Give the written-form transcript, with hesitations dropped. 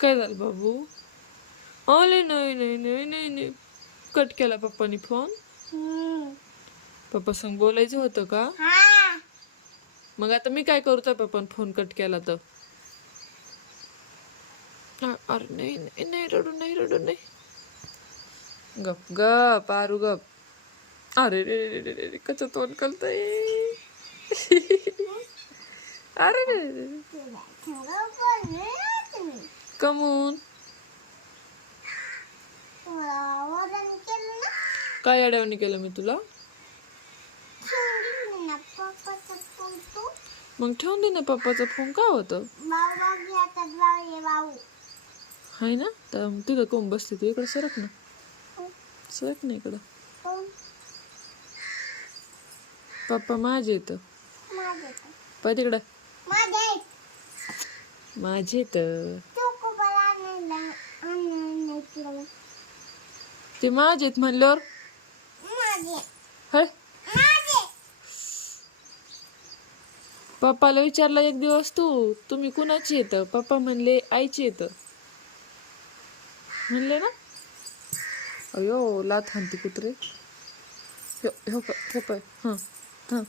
काय झालं बाबू? आले नाही नाही नाही नाही नाही. कट केला पप्पानी फोन. पप्पा संग बोलायचं होतं का? मग आता मी काय करू? पप्पान फोन कट केला तर अरे नाही नाही नाही रडू नाही रडू नाही. गप गप आरू गप. अरे रे रे रे रे कच तोंड करतय. अरे रे रे कमून काय अडवणी केलं मी तुला? मग ठेवून दे ना पप्पाचा फोन. का होतं हाय ना? तर तिथं कोण बसते तू? इकडं सरक ना. सरक ना इकडं. पप्पा माझे येत पाय तिकडं. माझे येत ते माझेत म्हणल्यावर हय. पप्पाला विचारला एक दिवस तुम्ही कुणाची येत? पप्पा म्हणले आईची येत म्हणले ना. अयो लाथ हाणती कुत्रे. हो पाय. हां हां